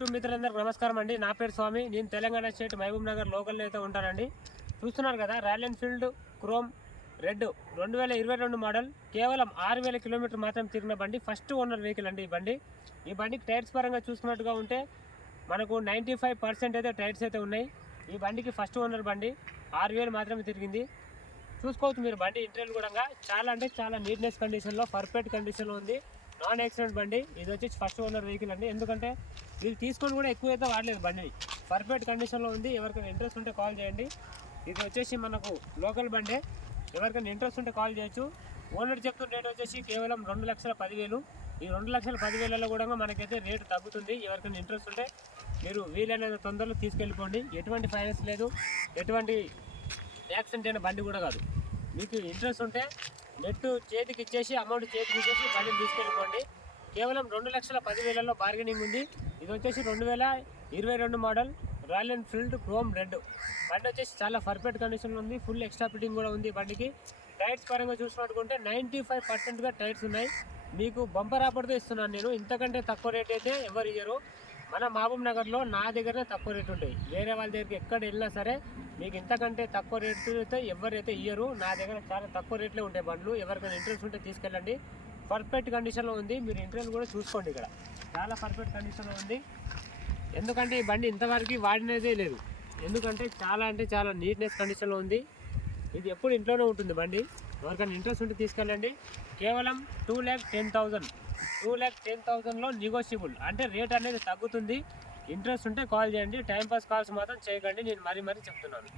మిత్రులందరికీ నమస్కారం అండి. నా పేరు స్వామి. నేను తెలంగాణ స్టేట్ మహబూబ్ నగర్ లోకల్లో అయితే ఉంటానండి. చూస్తున్నారు కదా, royal Enfield chrome red 2022 model, కేవలం 6000 కిలోమీటర్ మాత్రం తిరిగిన బండి. ఫస్ట్ ఓనర్ వెహికల్ అండి ఈ బండికి టైర్స్ పరంగా చూసుకున్నట్టుగా ఉంటే మనకు 95% అయితే టైర్స్ అయితే ఉన్నాయి. ఈ బండికి ఫస్ట్ ఓనర్ బండి. 6000 మాత్రమే తిరిగింది. చూసుకోవచ్చు మీరు. బండి ఇంటీరియర్ కూడా చాలా అంటే చాలా నీట్నెస్ కండిషన్లో, పర్ఫెక్ట్ కండిషన్లో ఉంది. నాన్ యాక్సిడెంట్ బండి. ఇది వచ్చేసి ఫస్ట్ ఓనర్ వెహికల్ అండి. ఎందుకంటే వీళ్ళు తీసుకొని కూడా ఎక్కువ అయితే వాడలేదు. బండిని పర్ఫెక్ట్ కండిషన్లో ఉంది. ఎవరికైనా ఇంట్రెస్ట్ ఉంటే కాల్ చేయండి. ఇది వచ్చేసి మనకు లోకల్ బండే. ఎవరికైనా ఇంట్రెస్ట్ ఉంటే కాల్ చేయొచ్చు. ఓనర్ చెప్తున్న రేట్ వచ్చేసి కేవలం 2,10,000. ఈ 2,10,000 కూడా మనకైతే రేటు తగ్గుతుంది. ఎవరికైనా ఇంట్రెస్ట్ ఉంటే మీరు వీలైనంత తొందరలో తీసుకెళ్ళిపోండి. ఎటువంటి ఫైనాన్స్ లేదు, ఎటువంటి యాక్సిడెంట్ అయిన బండి కూడా కాదు. మీకు ఇంట్రెస్ట్ ఉంటే నెట్ చేతికి ఇచ్చేసి, అమౌంట్ చేతికి ఇచ్చేసి బండిని తీసుకెళ్ళిపోండి. కేవలం 2,10,000 బార్గెనింగ్ ఉంది. ఇది వచ్చేసి 2022 model royal Enfield chrome red బండి వచ్చేసి చాలా పర్ఫెక్ట్ కండిషన్లో ఉంది. ఫుల్ ఎక్స్ట్రా ఫిట్టింగ్ కూడా ఉంది బండికి. టైర్స్ పరంగా చూసినట్టుకుంటే 95%గా టైర్స్ ఉన్నాయి. మీకు బంపర్ ఆఫర్తో ఇస్తున్నాను నేను. ఇంతకంటే తక్కువ రేట్ అయితే ఎవరు ఇయ్యరు. మన మహబూబ్ నగర్లో నా దగ్గరనే తక్కువ రేటు ఉంటాయి. వేరే వాళ్ళ దగ్గరికి ఎక్కడ వెళ్ళినా సరే మీకు ఇంతకంటే తక్కువ రేటు అయితే ఎవరైతే ఇయ్యరు. నా దగ్గర చాలా తక్కువ రేట్లే ఉంటాయి బండ్లు. ఎవరికైనా ఇంట్రెస్ట్ ఉంటే తీసుకెళ్ళండి. పర్ఫెక్ట్ కండిషన్లో ఉంది. మీరు ఇంట్రెస్ట్ కూడా చూసుకోండి. ఇక్కడ చాలా పర్ఫెక్ట్ కండిషన్లో ఉంది. ఎందుకంటే ఈ బండి ఇంతవరకు వాడినదే లేదు. ఎందుకంటే చాలా అంటే చాలా నీట్నెస్ కండిషన్లో ఉంది. ఇది ఎప్పుడు ఇంట్లోనే ఉంటుంది బండి. ఎవరికైనా ఇంట్రెస్ట్ ఉంటే తీసుకెళ్ళండి. కేవలం 2,10,000. 2,10,000లో నెగోషియబుల్, అంటే రేట్ అనేది తగ్గుతుంది. ఇంట్రెస్ట్ ఉంటే కాల్ చేయండి. టైంపాస్ కాల్స్ మాత్రం చేయకండి. నేను మరీ చెప్తున్నాను.